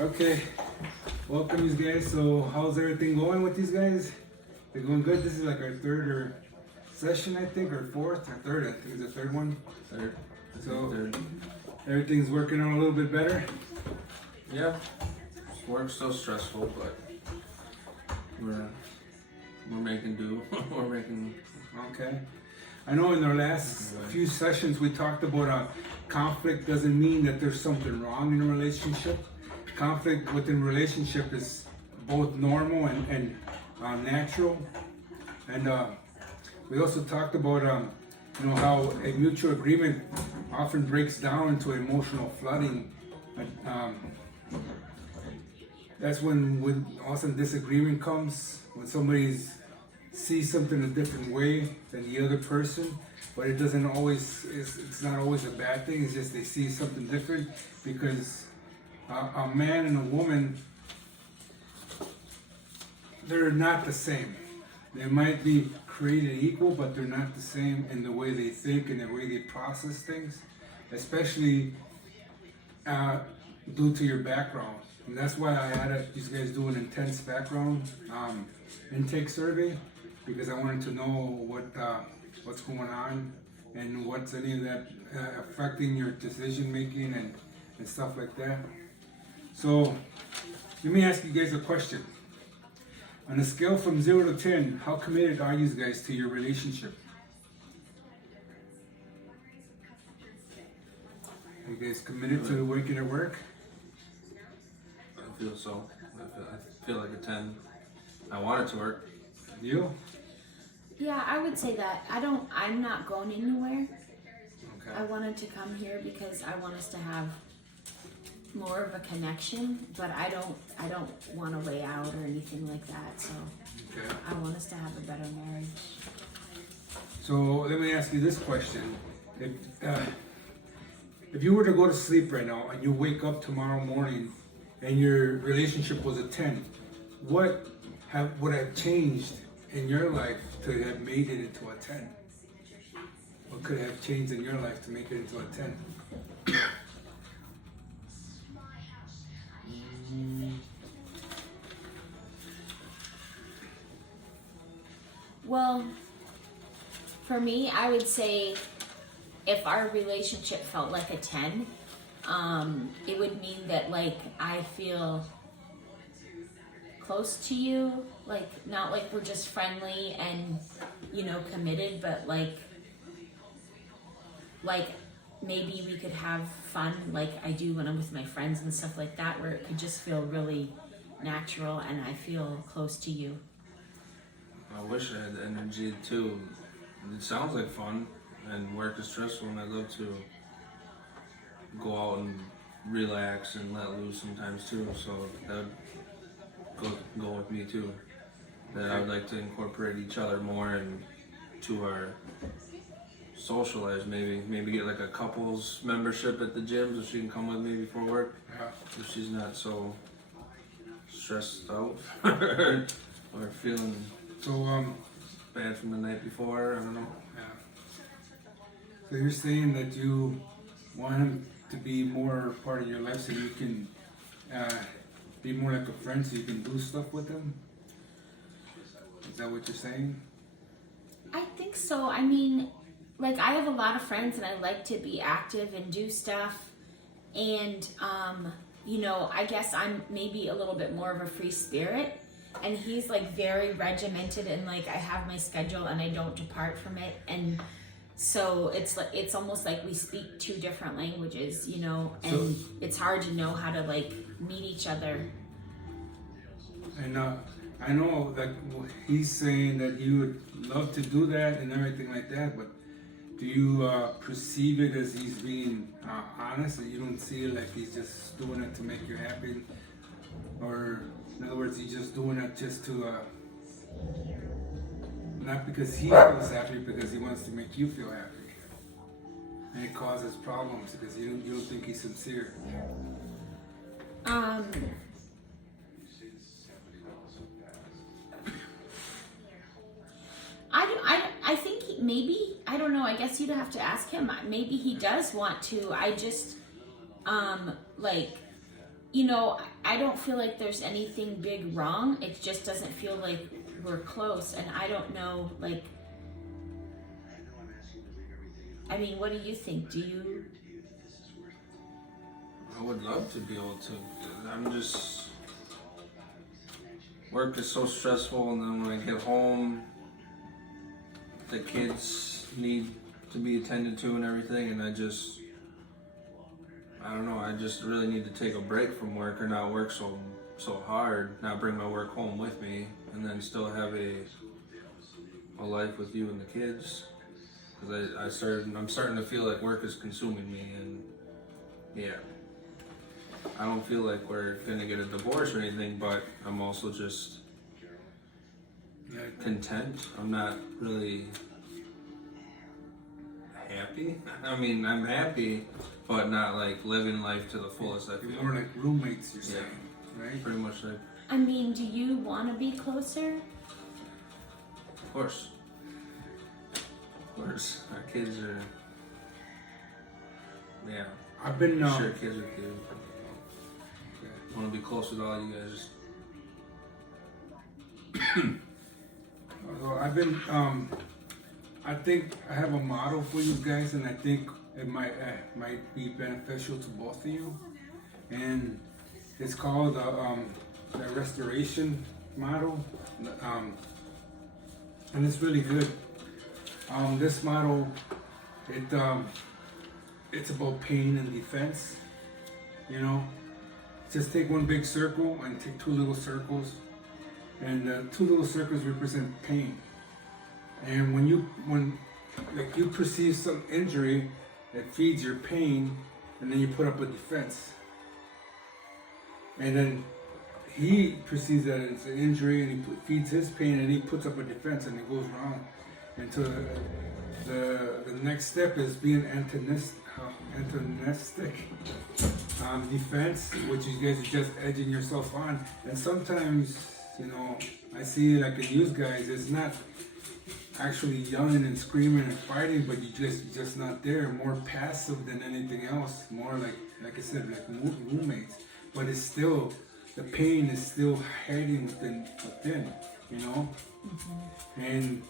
Okay, welcome you guys. So how's everything going with these guys? They're going good. This is like our third or session, I think, or fourth or third. I think it's the third one. Third. So Third. everything's working out a little bit better. Yeah. Work's still stressful, but we're making do. We're making. Okay. I know in our last few sessions we talked about conflict doesn't mean that there's something wrong in a relationship. Conflict within a relationship is both normal and natural. And we also talked about how a mutual agreement often breaks down into emotional flooding. That's when all of a sudden disagreement comes, when somebody sees something a different way than the other person, but it doesn't always, it's not always a bad thing, it's just they see something different because a man and a woman, they're not the same. They might be created equal, but they're not the same in the way they think and the way they process things, especially due to your background. And that's why I had these guys do an intense background intake survey, because I wanted to know what's going on and what's any of that affecting your decision making and stuff like that. So let me ask you guys a question. On a scale from 0 to 10, how committed are you guys to your relationship? Are you guys committed to making it work? I feel so. I feel like a 10. I want it to work. You? Yeah, I would say that. I'm not going anywhere. Okay. I wanted to come here because I want us to have more of a connection, but I don't want to lay out or anything like that. So Okay. I want us to have a better marriage. So let me ask you this question. If you were to go to sleep right now and you wake up tomorrow morning and your relationship was a 10, what would have changed in your life to have made it into a 10? What could have changed in your life to make it into a 10? Well, for me, I would say if our relationship felt like a 10, it would mean that like I feel close to you, like not like we're just friendly and committed, but like maybe we could have fun like I do when I'm with my friends and stuff like that, where it could just feel really natural and I feel close to you. I wish I had the energy too. It sounds like fun, and work is stressful, and I love to go out and relax and let loose sometimes too. So that would go with me too. That I would like to incorporate each other more into our social lives. Maybe get like a couples membership at the gym so she can come with me before work. Yeah. If she's not so stressed out or feeling So bad from the night before. I don't know. yeah. So you're saying that you want him to be more part of your life so you can be more like a friend so you can do stuff with him? Is that what you're saying? I think so. I mean, like I have a lot of friends and I like to be active and do stuff. And, I guess I'm maybe a little bit more of a free spirit. And he's like very regimented and like I have my schedule and I don't depart from it. And so it's almost like we speak two different languages, and it's hard to know how to like meet each other. And I know that he's saying that you would love to do that and everything like that, but do you perceive it as he's being honest, and you don't see it like he's just doing it to make you happy? Or in other words, he's just doing it just to, not because he feels happy, because he wants to make you feel happy. And it causes problems because you don't think he's sincere. I think maybe, I don't know, I guess you'd have to ask him. Maybe he does want to. I just, like, you know, I don't feel like there's anything big wrong. It just doesn't feel like we're close, and I don't know, like, I mean, what do you think? Do you? I would love to be able to. I'm just, work is so stressful, and then when I get home, the kids need to be attended to and everything, and I don't know, I just really need to take a break from work, or not work so hard, not bring my work home with me, and then still have a life with you and the kids. Because I'm starting to feel like work is consuming me, and yeah. I don't feel like we're gonna get a divorce or anything, but I'm also just content. I'm not really happy. I mean, I'm happy, but not like living life to the fullest. I feel You're more like roommates, you're saying, right? pretty much like, I mean, do you want to be closer? of course. Of course. Our kids are, yeah. I've been Share kids with you. I want to be close with all you guys. Well, I've been, I think I have a model for you guys, and I think it might be beneficial to both of you. And it's called the restoration model, and it's really good. This model, it's about pain and defense. You know, just take one big circle and take two little circles. And the two little circles represent pain. And when you perceive some injury, it feeds your pain, and then you put up a defense. And then he perceives that it's an injury, and he feeds his pain, and he puts up a defense, and it goes wrong. And so the next step is being antagonistic defense, which you guys are just edging yourself on. And sometimes, you know, I see like in you guys, it's not actually yelling and screaming and fighting, but you're just not there. More passive than anything else. More like I said, like roommates. But it's still, the pain is still hiding within, you know. Mm-hmm. And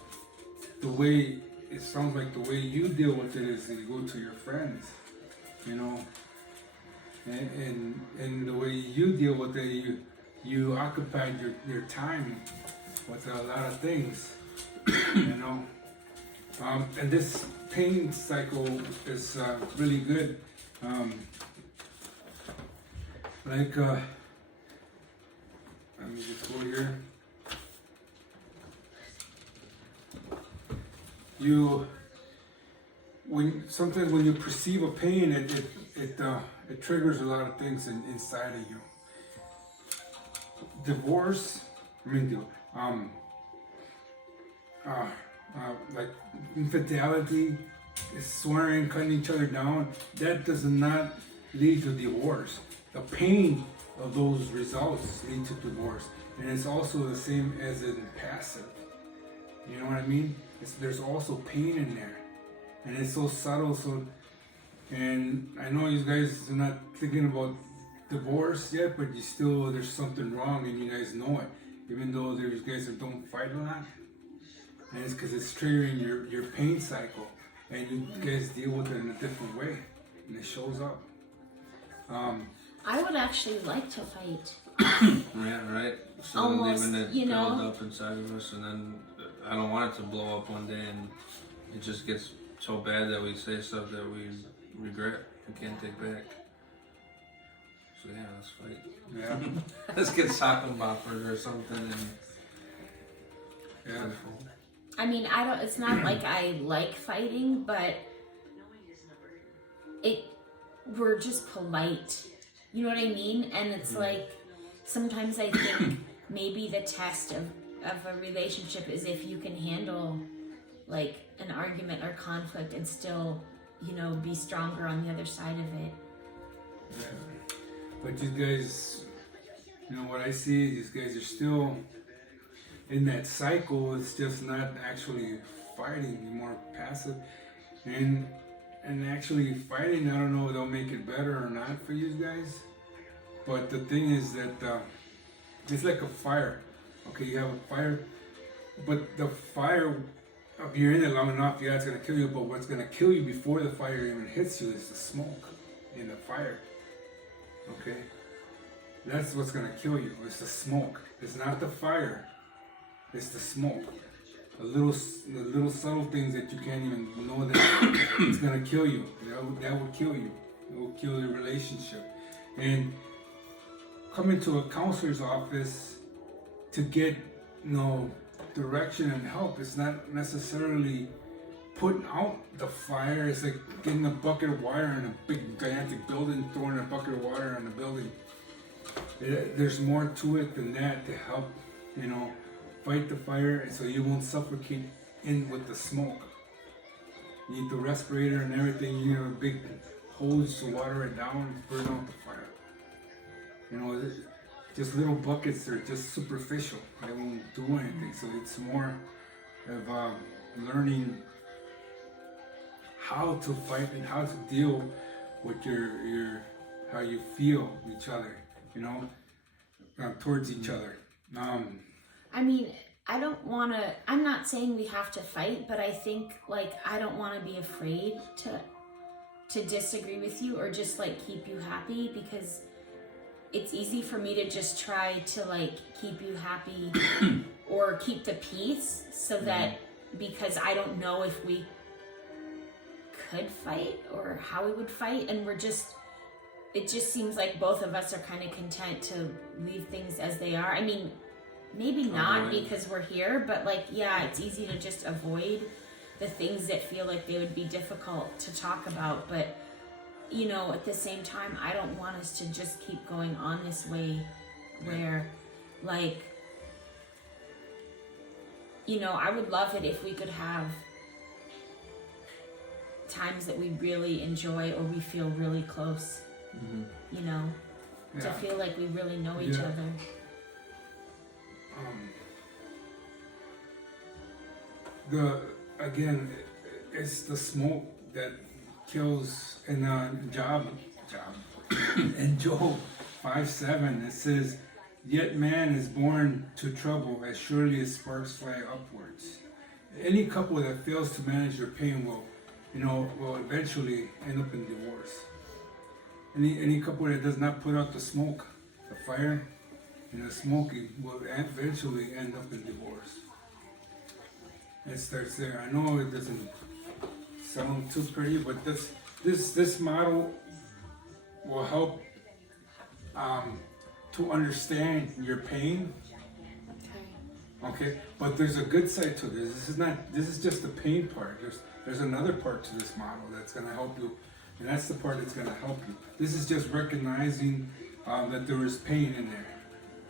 the way it sounds like the way you deal with it is you go to your friends, you know. And the way you deal with it, you occupied your time with a lot of things, you know. And this pain cycle is really good. Let me just go here. Sometimes when you perceive a pain, it triggers a lot of things inside of you. Divorce, like infidelity, swearing, cutting each other down, that does not lead to divorce. The pain of those results lead to divorce. And it's also the same as in passive. You know what I mean? There's also pain in there. And it's so subtle, and I know you guys are not thinking about divorce yet, but there's something wrong, and you guys know it. Even though there's guys that don't fight a lot. And it's because it's triggering your pain cycle, and you guys deal with it in a different way, and it shows up. I would actually like to fight. Yeah, right. So Almost, leaving it you know. build up inside of us, and then I don't want it to blow up one day, and it just gets so bad that we say stuff that we regret and can't take back. So yeah, let's fight. Yeah. Let's get sock and boppers or something, and Yeah. I mean, it's not like I like fighting, but we're just polite. You know what I mean? And it's like, sometimes I think maybe the test of a relationship is if you can handle like an argument or conflict and still, you know, be stronger on the other side of it. Yeah. But you guys, you know, what I see is these guys are still in that cycle. It's just not actually fighting, you're more passive. And actually fighting, I don't know if they'll make it better or not for you guys. But the thing is that it's like a fire. Okay, you have a fire, but the fire, if you're in it long enough, yeah, it's gonna kill you. But what's gonna kill you before the fire even hits you is the smoke in the fire. Okay, that's what's gonna kill you. It's the smoke. It's not the fire. It's the smoke. The little subtle things that you can't even know that it's gonna kill you. That would kill you. It will kill your relationship. And coming to a counselor's office to get direction and help, it's not necessarily putting out the fire. It's like getting a bucket of water in a big gigantic building, throwing a bucket of water on the building. There's more to it than that to help, fight the fire, so you won't suffocate in with the smoke. You need the respirator and everything. You need a big hose to water it down and burn out the fire. Just little buckets are just superficial. They won't do anything. So it's more of learning how to fight and how to deal with how you feel each other, towards each other. I mean, I'm not saying we have to fight, but I think, I don't want to be afraid to disagree with you or just, keep you happy, because it's easy for me to just try to, keep you happy or keep the peace, so that, because I don't know if we could fight or how we would fight, and it just seems like both of us are kind of content to leave things as they are. I mean, maybe not because we're here, but it's easy to just avoid the things that feel like they would be difficult to talk about. But, at the same time, I don't want us to just keep going on this way where, I would love it if we could have times that we really enjoy or we feel really close, to feel like we really know each other. It's the smoke that kills. In Job in Job 5:7, it says, "Yet man is born to trouble as surely as sparks fly upwards." Any couple that fails to manage their pain will eventually end up in divorce. Any couple that does not put out the smoke, the fire, the smoking will eventually end up in divorce. It starts there. I know it doesn't sound too pretty, but this model will help to understand your pain. Okay, but there's a good side to this. This is just the pain part. There's another part to this model that's going to help you, and that's the part that's going to help you. This is just recognizing that there is pain in there.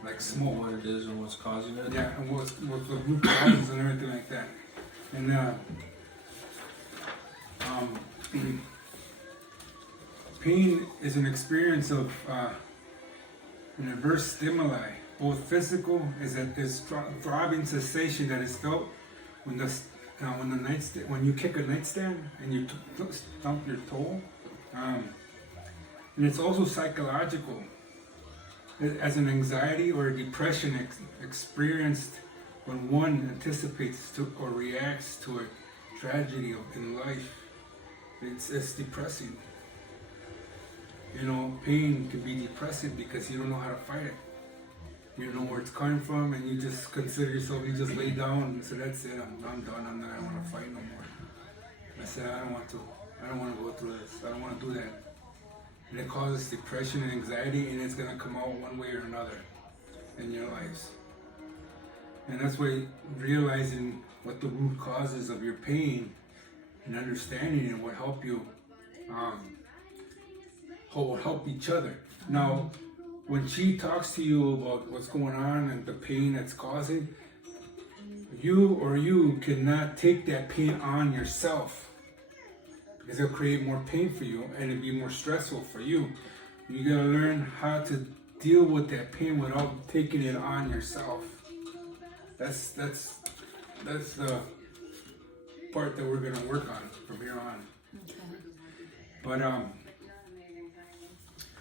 Like smoke. What it is and what's causing it. Yeah, and what the root causes and everything like that. And pain is an experience of an adverse stimuli, both physical, is throbbing sensation that is felt when when you kick a nightstand and you stump your toe, and it's also psychological. As an anxiety or a depression experienced when one anticipates or reacts to a tragedy in life. It's depressing. Pain can be depressing because you don't know how to fight it. You don't know where it's coming from, and you just consider yourself, you just lay down and say, that's it, I'm done, I don't want to fight no more. I said, I don't want to go through this, I don't want to do that. And it causes depression and anxiety, and it's going to come out one way or another in your lives. And that's why realizing what the root causes of your pain and understanding it will help you, will help each other. Now, when she talks to you about what's going on and the pain that's causing, you cannot take that pain on yourself, because it'll create more pain for you and it'll be more stressful for you. You gotta learn how to deal with that pain without taking it on yourself. That's the part that we're gonna work on from here on. Okay. But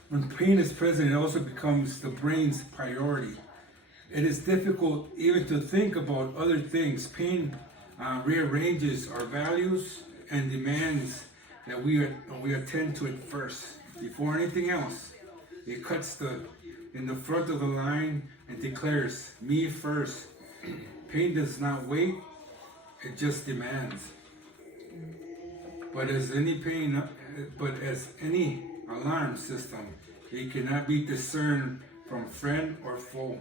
when pain is present, it also becomes the brain's priority. It is difficult even to think about other things. Pain rearranges our values and demands that we attend to it first. Before anything else, it cuts in the front of the line and declares, me first. Pain does not wait, it just demands. But as any alarm system, it cannot be discerned from friend or foe.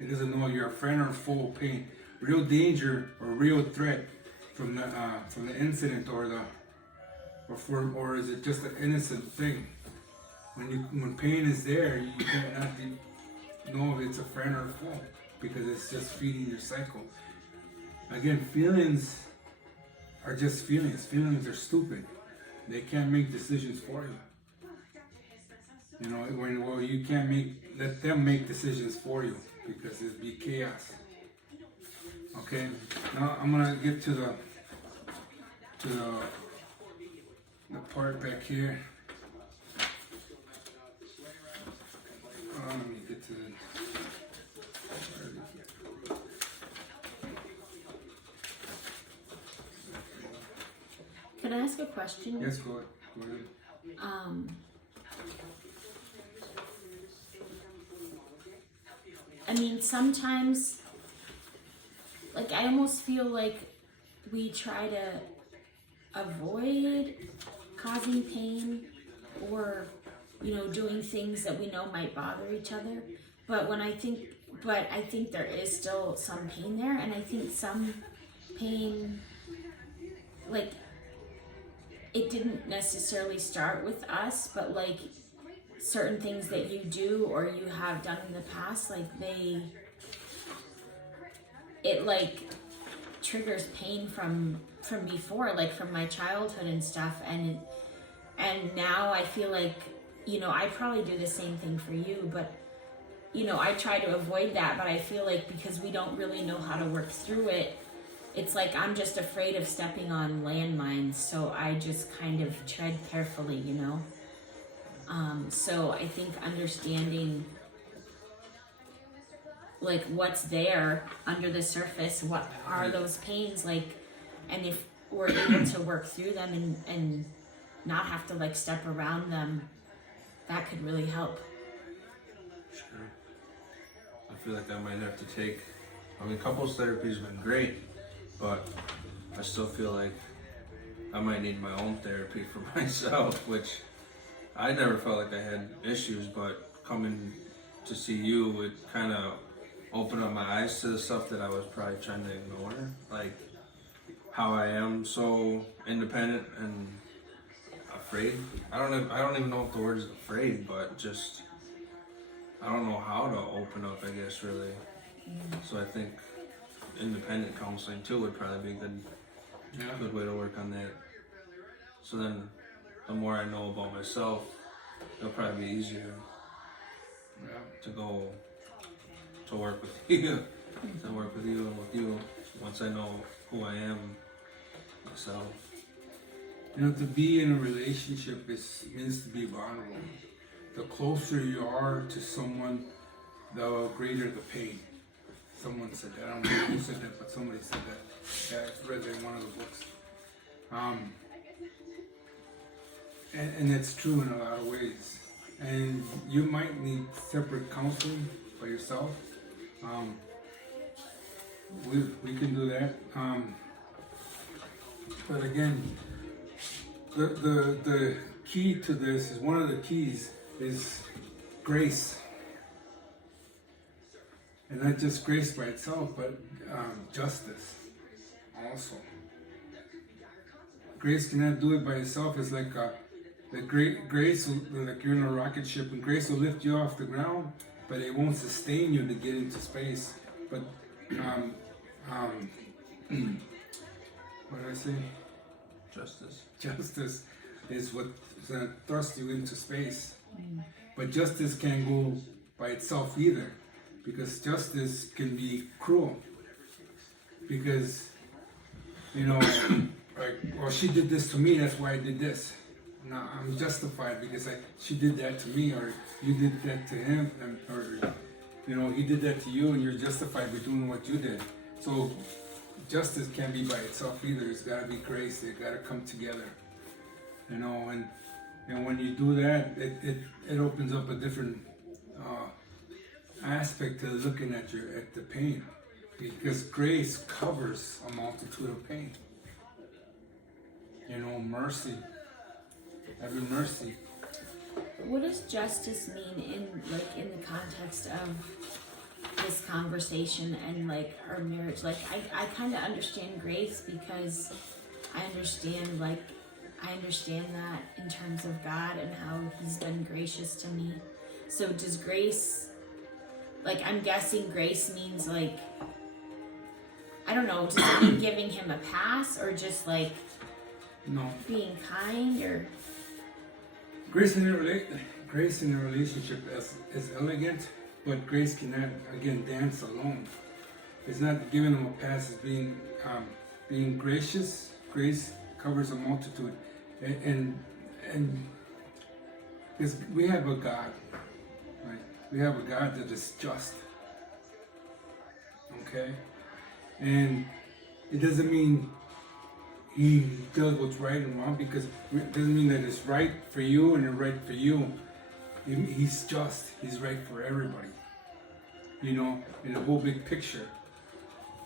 It doesn't know you're a friend or foe of pain. Real danger or real threat from the incident or is it just an innocent thing? When pain is there, you cannot know if it's a friend or a foe because it's just feeding your cycle. Again, feelings are just feelings. Feelings are stupid. They can't make decisions for you. You know, you can't let them make decisions for you because it'd be chaos. Okay, now I'm gonna get to the part back here. Let me get to the. Can I ask a question? Yes, go ahead. I mean, sometimes, like, I almost feel like we try to avoid causing pain or, you know, doing things that we know might bother each other. But I think there is still some pain there, and I think some pain, like, it didn't necessarily start with us, but like certain things that you do or you have done in the past, like it like triggers pain from before, like from my childhood and stuff, and now I feel like, you know, I probably do the same thing for you, but you know, I try to avoid that, but I feel like because we don't really know how to work through it, it's like I'm just afraid of stepping on landmines, so I just kind of tread carefully, you know? So I think understanding like what's there under the surface, what are those pains like, and if we're able to work through them and not have to like step around them, that could really help. Sure. I feel like I might have to take, couples therapy has been great, but I still feel like I might need my own therapy for myself, which I never felt like I had issues, but coming to see you, it kind of opened up my eyes to the stuff that I was probably trying to ignore, like how I am so independent and afraid. I don't even know if the word is afraid, but just I don't know how to open up, I guess, really. So I think independent counseling too would probably be a good way to work on that. So then the more I know about myself, it'll probably be easier to go to work with you, and with you once I know who I am myself. You know, to be in a relationship means to be vulnerable. The closer you are to someone, the greater the pain. Someone said that. I don't know who said that, but somebody said that. Yeah, I read it in one of the books. And it's true in a lot of ways. And you might need separate counseling by yourself. We can do that. But again, the key to this is, one of the keys is grace. And not just grace by itself, but justice also. Grace cannot do it by itself. It's like the great grace, like you're in a rocket ship, and grace will lift you off the ground, but it won't sustain you to get into space. But what did I say? Justice. Justice is what's going to thrust you into space. But justice can't go by itself either, because justice can be cruel. Because, you know, like, well, she did this to me, that's why I did this. now I'm justified because she did that to me, or you did that to him, or he did that to you, and you're justified with doing what you did. So justice can't be by itself either. It's got to be grace. They got to come together. And when you do that, it opens up a different aspect to looking at the pain, because grace covers a multitude of pain. Mercy, every mercy. What does justice mean in the context of this conversation and our marriage? I kind of understand grace because I understand that in terms of God and how He's been gracious to me. So does grace, I'm guessing grace means I don't know, does it mean giving Him a pass, or just No. being kind, or? Grace in a relationship is elegant, but grace cannot, again, dance alone. It's not giving them a pass. It's being gracious. Grace covers a multitude, and because we have a God, right? We have a God that is just. Okay, and it doesn't mean He does what's right and wrong, because it doesn't mean that it's right for you and it's right for you. He's just. He's right for everybody. In the whole big picture.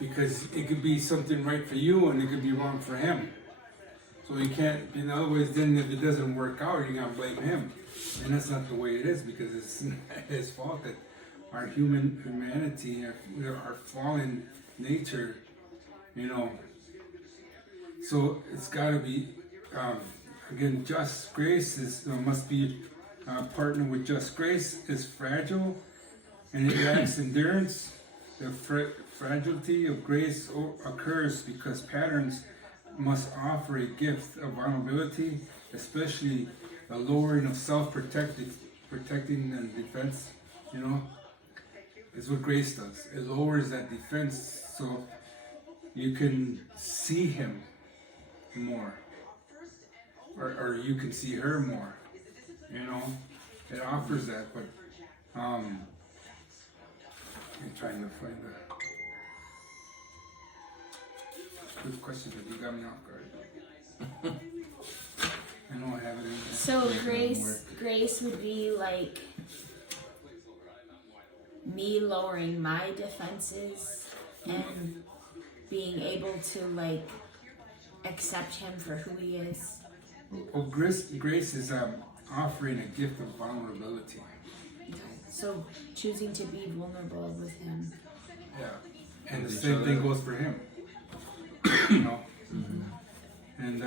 Because it could be something right for you and it could be wrong for him. So you can't, in other words, then if it doesn't work out, you're going to blame him. And that's not the way it is, because it's his fault that our humanity, our fallen nature, So it's got to be, again, just grace must be partnered with just grace. Is fragile and it lacks endurance. The fragility of grace occurs because patterns must offer a gift of vulnerability, especially a lowering of protecting and defense. Is what grace does. It lowers that defense so you can see him more, or you can see her more. It offers that, but I'm trying to find the good question, but you got me off guard. I know I have it in there. So grace would be like me lowering my defenses and being able to accept him for who he is. Well, grace is offering a gift of vulnerability. Okay. So choosing to be vulnerable with him. Yeah, and the same thing goes for him. Mm-hmm. And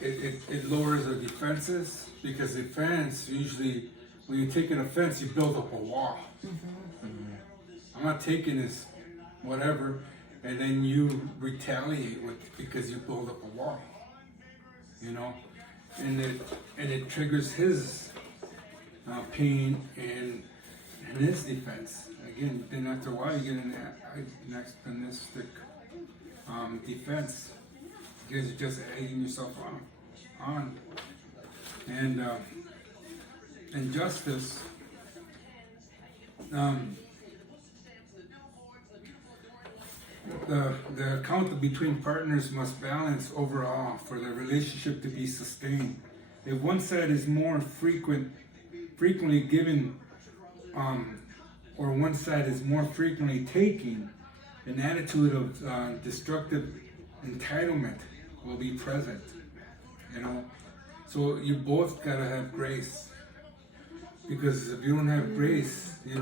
it lowers the defenses, because defense usually, when you take an offense, you build up a wall. Mm-hmm. Mm-hmm. I'm not taking this, whatever, and then you retaliate because you build up a wall. And it triggers his pain and his defense. Again, then after a while you get an antagonistic defense, because you're just egging yourself on. And justice, the account between partners must balance overall for the relationship to be sustained. If one side is more frequently giving, or one side is more frequently taking, an attitude of destructive entitlement will be present. So you both gotta have grace, because if you don't have grace, it's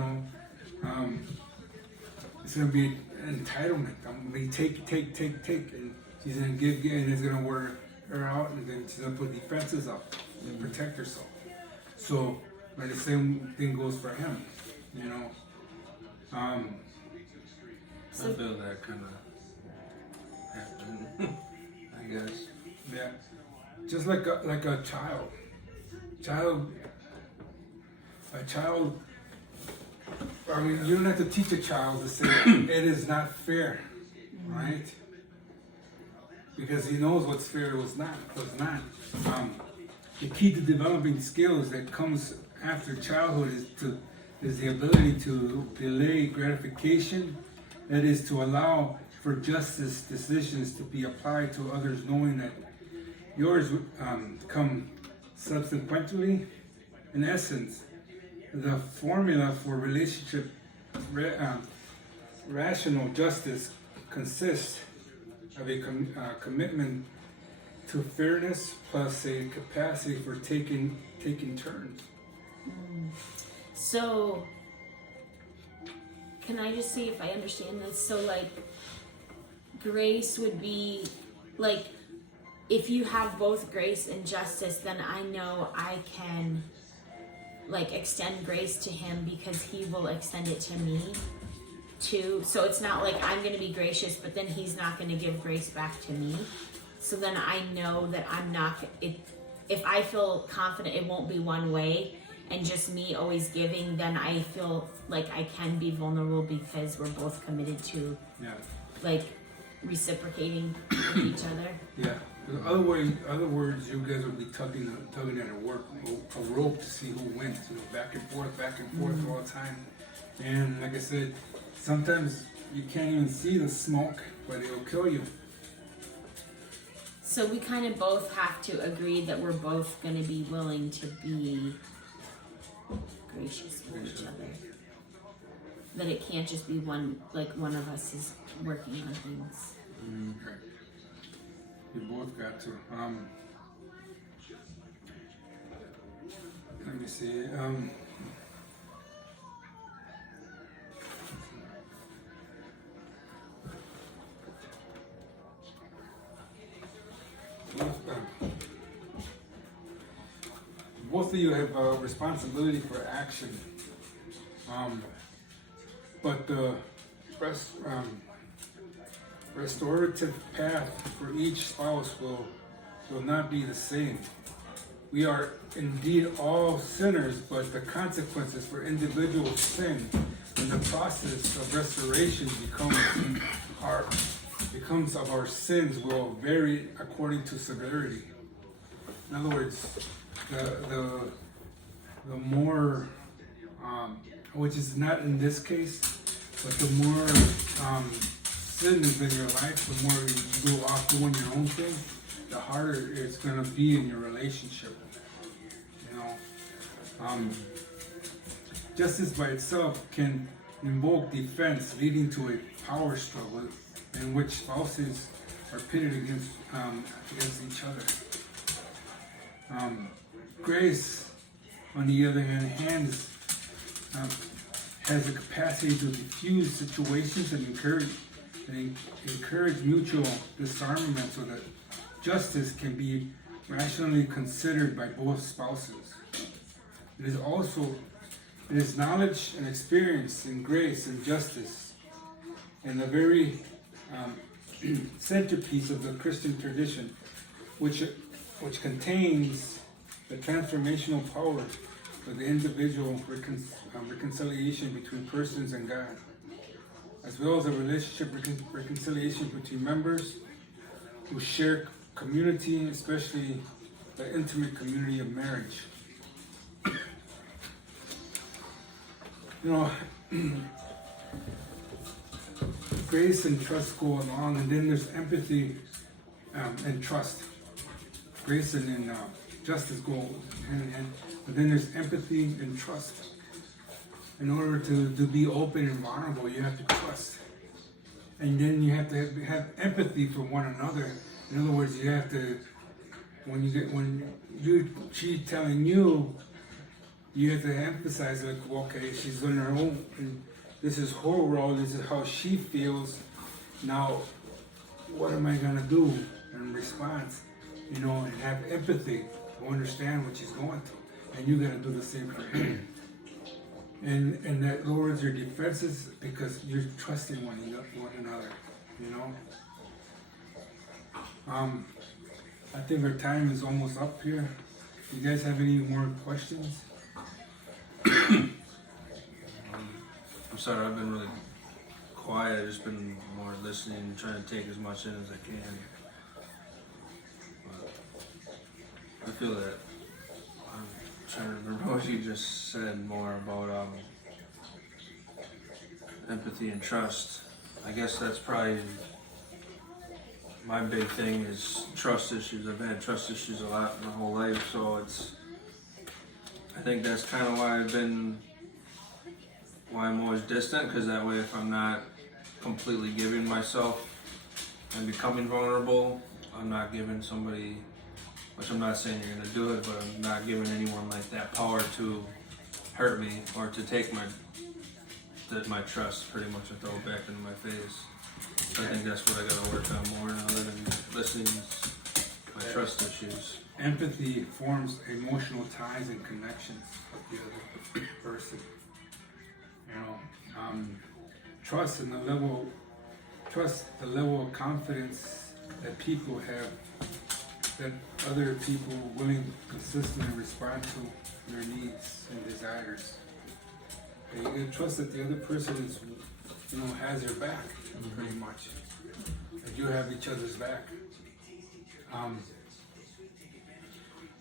gonna be entitlement. I'm gonna take, and she's gonna give, and it's gonna wear her out, and then she's gonna put defenses up and protect herself. So, but the same thing goes for him. I feel that kind of happened. I guess. Yeah, just like a child. A child. I mean, you don't have to teach a child to say it is not fair, right? Because he knows what's fair and what's not. the key to developing skills that comes after childhood is the ability to delay gratification, that is to allow for justice decisions to be applied to others, knowing that yours come subsequently. In essence, the formula for relationship rational justice consists of a commitment to fairness plus a capacity for taking turns. So, can I just see if I understand this? So, like, grace would be like, if you have both grace and justice, then I know I can like extend grace to him because he will extend it to me too. So it's not like I'm going to be gracious, but then he's not going to give grace back to me. So then I know that I'm not, if I feel confident it won't be one way and just me always giving, then I feel like I can be vulnerable because we're both committed to like reciprocating with each other. Yeah. In other words, you guys will be tugging at a rope to see who wins. Back and forth all the time. And like I said, sometimes you can't even see the smoke, but it'll kill you. So we kind of both have to agree that we're both going to be willing to be gracious with each other. That it can't just be one of us is working on things. Okay. You both got to. Let me see. Both of you have a responsibility for action, but the restorative path for each spouse will not be the same. We are indeed all sinners, but the consequences for individual sin in the process of restoration becomes of our sins will vary according to severity. In other words, the more, which is not in this case, but the more sin is in your life, the more you go off doing your own thing, the harder it's going to be in your relationship. Justice by itself can invoke defense, leading to a power struggle in which spouses are pitted against each other. Grace, on the other hand, has the capacity to diffuse situations and encourage mutual disarmament so that justice can be rationally considered by both spouses. It is knowledge and experience in grace and justice, and the very centerpiece of the Christian tradition, which contains the transformational power of the individual reconciliation between persons and God, as well as a relationship reconciliation between members who share community, especially the intimate community of marriage. Grace and trust go along, and then there's empathy and trust. Grace and justice go hand in hand, but then there's empathy and trust. In order to be open and vulnerable, you have to trust. And then you have to have empathy for one another. In other words, you have to, she's telling you, you have to emphasize, like, okay, she's on her own, and this is her role, this is how she feels. Now, what am I gonna do in response? And have empathy to understand what she's going through. And you gotta do the same for him. And that lowers your defenses because you're trusting one another, I think our time is almost up here. You guys have any more questions? I'm sorry, I've been really quiet. I've just been more listening and trying to take as much in as I can. But I feel that trying to remember what you just said more about empathy and trust. I guess that's probably my big thing is trust issues. I've had trust issues a lot my whole life, so I think that's kind of why I'm always distant, because that way if I'm not completely giving myself and becoming vulnerable, I'm not giving somebody, which I'm not saying you're gonna do it, but I'm not giving anyone like that power to hurt me or to take my trust pretty much and throw it back into my face. So I think that's what I gotta work on more now that I'm listening to my trust issues. Empathy forms emotional ties and connections with the other person. You know, trust the level of confidence that people have, that other people are willing to consistently respond to their needs and desires. And you can trust that the other person is, has your back, pretty much. That you have each other's back.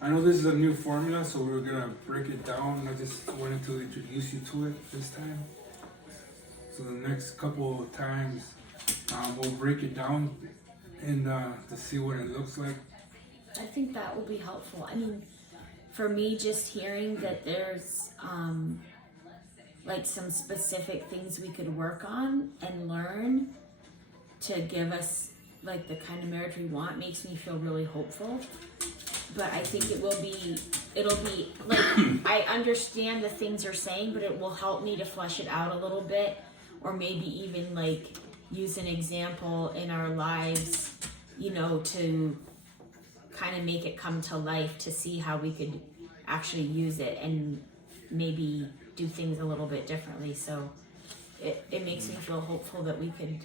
I know this is a new formula, so we're gonna break it down. I just wanted to introduce you to it this time. So the next couple of times, we'll break it down and to see what it looks like. I think that will be helpful. I mean, for me, just hearing that there's like some specific things we could work on and learn to give us like the kind of marriage we want makes me feel really hopeful. But I think it'll be like, I understand the things you're saying, but it will help me to flesh it out a little bit, or maybe even like use an example in our lives, to kind of make it come to life, to see how we could actually use it and maybe do things a little bit differently. So it makes me feel hopeful that we could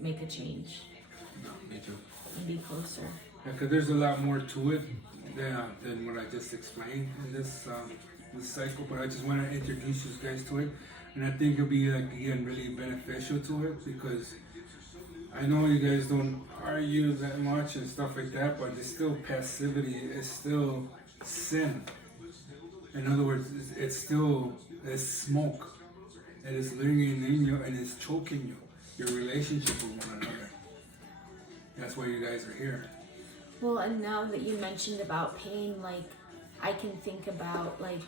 make a change. Me too. And be closer. Yeah, because there's a lot more to it than what I just explained in this cycle. But I just want to introduce you guys to it, and I think it'll be really beneficial to it, because I know you guys don't argue that much and stuff like that, but it's still passivity. It's still sin. In other words, it's still smoke. It is lingering in you and it's choking you. Your relationship with one another. That's why you guys are here. Well, and now that you mentioned about pain, like, I can think about, like,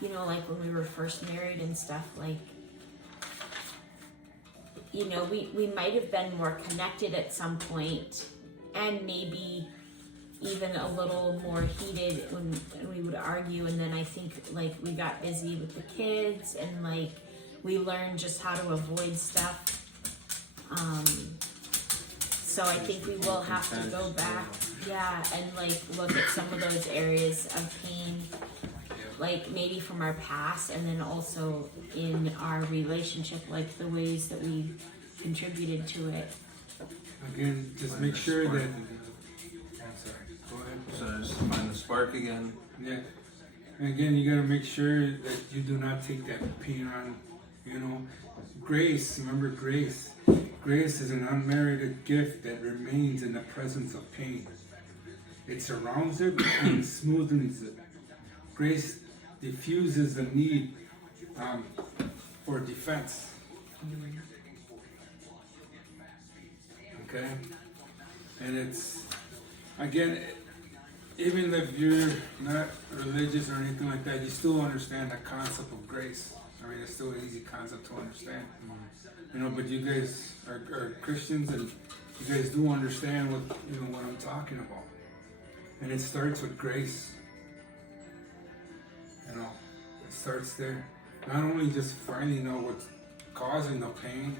like when we were first married and stuff, like, we might have been more connected at some point, and maybe even a little more heated when we would argue, and then I think, like, we got busy with the kids, and, like, we learned just how to avoid stuff. So I think we will have to go back, and like look at some of those areas of pain, like maybe from our past, and then also in our relationship, like the ways that we contributed to it. Again, just make sure that. I'm sorry. Go ahead. So just find the spark again. Yeah. And again, you gotta make sure that you do not take that pain on. Grace. Remember grace. Grace is an unmerited gift that remains in the presence of pain. It surrounds it and smoothens it. Grace diffuses the need for defense. Okay? And it's, again, even if you're not religious or anything like that, you still understand the concept of grace. I mean, it's still an easy concept to understand. But you guys are Christians, and you guys do understand what I'm talking about. And it starts with grace. It starts there. Not only just finding out what's causing the pain.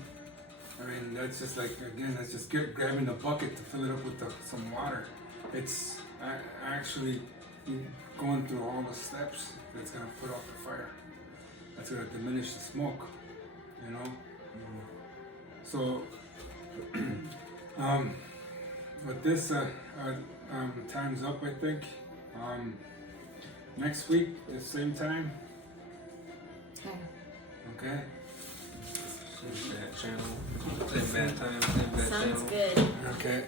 I mean, that's just like, again, that's just grabbing the bucket to fill it up with some water. It's actually going through all the steps that's going to put out the fire. That's going to diminish the smoke, So, with this, time's up, I think. Next week, at the same time. Okay. Same bad channel. Same bad time. Same bad Sounds channel. good. Okay.